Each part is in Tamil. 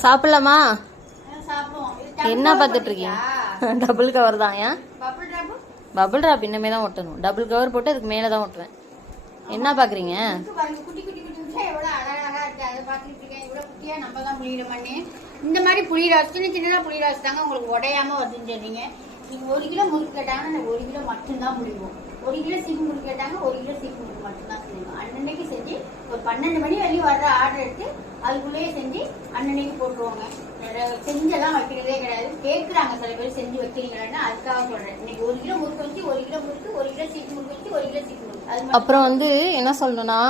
சாப்பிடலாமா? என்ன பார்த்துட்டு இருக்கீங்க? டபுள் கவர் தான். ஏன் பபுள் ராப் இன்னமே தான் ஒட்டணும். டபுள் கவர் போட்டு அதுக்கு மேலே தான் ஒட்டுவேன். என்ன பார்க்குறீங்க? இந்த மாதிரி புளிராஸ் சின்ன சின்னதாக புளிராஸ் தாங்க உங்களுக்கு உடையாம வருதுன்னு சொன்னீங்க. நீங்கள் 1 கிலோ முறுக்கு கேட்டாங்கன்னா 1 கிலோ மட்டும்தான் முடிவோம். 1 கிலோ சீப்பு முறுக்கு கேட்டாங்க 1 கிலோ சீப்பு முறுக்கு மட்டும்தான் செய்வோம். அன்னன்னைக்கு செஞ்சு ஒரு 12 மணி வரையும் வர்ற ஆர்டர் எடுத்து அதுக்குள்ளேயே செஞ்சு அன்னன்னைக்கு போட்டுருவாங்க. செஞ்செல்லாம் வைக்கிறதே கிடையாது. கேட்குறாங்க சில பேர் செஞ்சு வைக்கிறீங்களான்னு, அதுக்காக சொல்கிறேன். இன்னைக்கு 1 கிலோ முறுக்கு வச்சு 1 கிலோ முறுக்கு 1 கிலோ சீப்பு முறுக்கு வச்சு 1 கிலோ சீப்பு முறுக்கு. அது அப்புறம் வந்து என்ன சொல்லணும்னா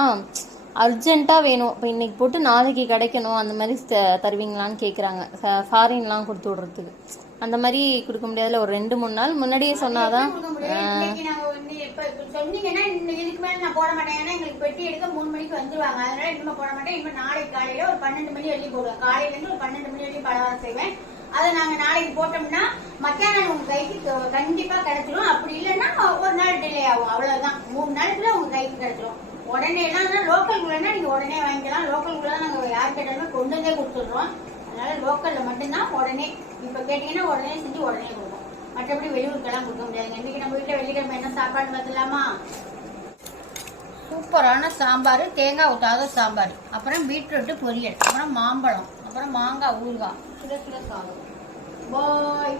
அர்ஜென்ட்டாக வேணும். இப்போ இன்னைக்கு போட்டு நாளைக்கு கிடைக்கணும் அந்த மாதிரி தருவீங்களான்னு கேட்குறாங்க. ஃபாரின்லாம் கொடுத்து விட்றதுக்கு அந்த மாதிரி கொடுக்க முடியாதுல. ஒரு 2-3 நாள் முன்னாடியே சொன்னாதான். சொன்னீங்கன்னா இதுக்கு மேலே நான் போட மாட்டேன். ஏன்னா எங்களுக்கு பெட்டி எடுக்க 3 மணிக்கு வந்துருவாங்க. அதனால இன்னும் போட மாட்டேன். இன்னும் நாளைக்கு காலையில ஒரு 12 மணி வரையும் போடுவேன். காலையிலேருந்து ஒரு 12 மணி வரையும் பலகாரம் செய்வேன். அதை நாங்கள் நாளைக்கு போட்டோம்னா மத்தியானம் உங்க கைக்கு கண்டிப்பா கிடைச்சிடும். அப்படி இல்லைன்னா ஒரு நாள் டிலே ஆகும். அவ்வளவுதான். 3 நாளுக்குள்ள உங்க கைக்கு கிடைச்சிடும். உடனே எல்லாம் லோக்கல் குள்ளனா நீங்க உடனே வாங்கிக்கலாம். லோக்கல் குள்ள நாங்கள் யார் கேட்டாலுமே கொண்டு வந்தே கொடுத்துடுறோம். அதனால லோக்கல்ல மட்டும்தான் உடனே இப்ப கேட்டீங்கன்னா உடனே செஞ்சு உடனே கொடுப்போம். மற்றபடி வெளியூருக்கெல்லாம் கொடுக்க முடியாதுங்க. இன்னைக்கு நம்ம வீட்டுல வெள்ளிக்கிழமை என்ன சாப்பாடு பார்த்துலாமா? சூப்பரான சாம்பார், தேங்காய் ஊற்றாத சாம்பார், அப்புறம் பீட்ரூட்டு பொரியல், அப்புறம் மாம்பழம், அப்புறம் மாங்காய் ஊறுகாய், சுட சுட சாதம். பாய்.